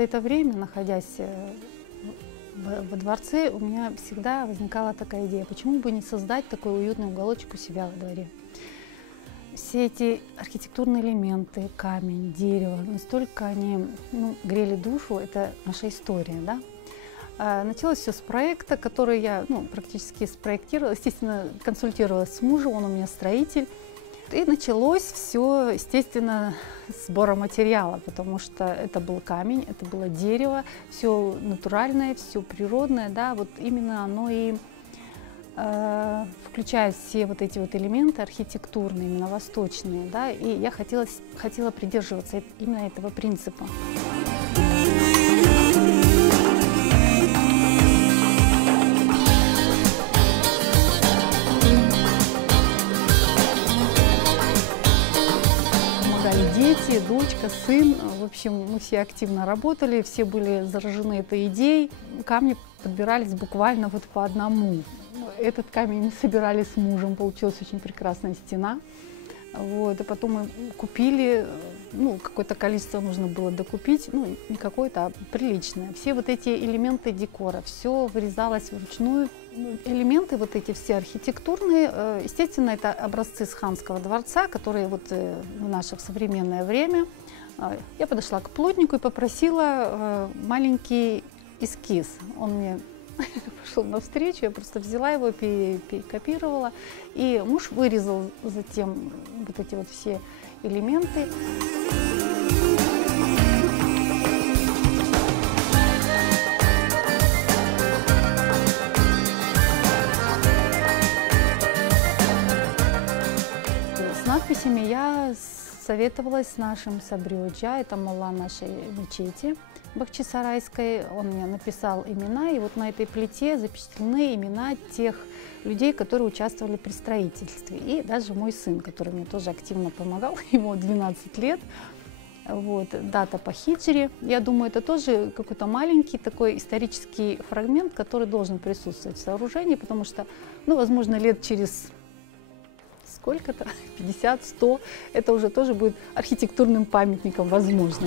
за это время, находясь во дворце, у меня всегда возникала такая идея, почему бы не создать такой уютный уголочек у себя во дворе. Все эти архитектурные элементы, камень, дерево, настолько они грели душу, это наша история, да? Началось все с проекта, который я практически спроектировала, естественно, консультировалась с мужем, он у меня строитель. И началось все, естественно, с сбора материала, потому что это был камень, это было дерево, все натуральное, все природное, да, вот именно оно и включает все вот эти вот элементы архитектурные, именно восточные, да, и я хотела придерживаться именно этого принципа. Дети, дочка, сын, в общем, мы все активно работали, все были заражены этой идеей. Камни подбирались буквально вот по одному. Этот камень мы собирали с мужем, получилась очень прекрасная стена. Вот, и потом мы купили, какое-то количество нужно было докупить, не какое-то, а приличное. Все вот эти элементы декора, все вырезалось вручную. Элементы вот эти все архитектурные, естественно, это образцы с ханского дворца, которые вот в наше современное время. Я подошла к плотнику и попросила маленький эскиз. Он мне пошел навстречу, я просто взяла его, перекопировала, и муж вырезал затем вот эти вот все элементы. С надписями я советовалась с нашим Сабриоджа, это молла нашей мечети Бахчисарайской. Он мне написал имена, и вот на этой плите запечатлены имена тех людей, которые участвовали при строительстве. И даже мой сын, который мне тоже активно помогал, ему 12 лет. Вот, дата по хиджре. Я думаю, это тоже какой-то маленький такой исторический фрагмент, который должен присутствовать в сооружении, потому что, возможно, лет через сколько-то, 50-100, это уже тоже будет архитектурным памятником, возможно.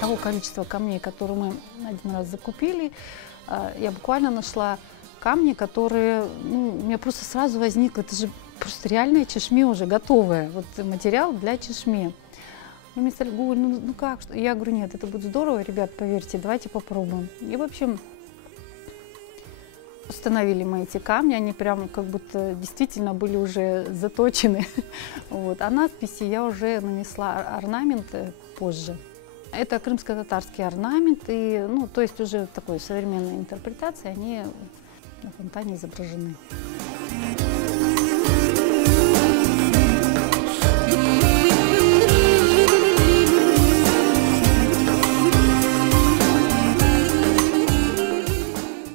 Того количества камней, которые мы один раз закупили, я буквально нашла камни, которые, у меня просто сразу возникло, это же просто реальная чешме уже готовая, вот материал для чешме. Мне сказали, Гуль, как, что? Я говорю, нет, это будет здорово, ребят, поверьте, давайте попробуем. И, в общем, установили мы эти камни, они прям как будто действительно были уже заточены. Вот. А надписи я уже нанесла орнамент позже. Это крымско-татарский орнамент, и, то есть уже такой современной интерпретации, они на фонтане изображены.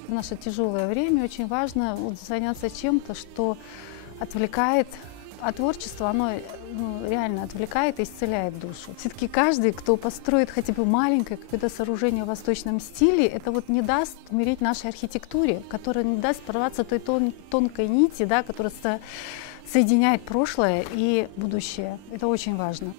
В наше тяжелое время очень важно заняться чем-то, что отвлекает. А творчество, оно реально отвлекает и исцеляет душу. Все-таки каждый, кто построит хотя бы маленькое какое-то сооружение в восточном стиле, это вот не даст умереть нашей архитектуре, которая не даст порваться той тонкой нити, да, которая соединяет прошлое и будущее. Это очень важно.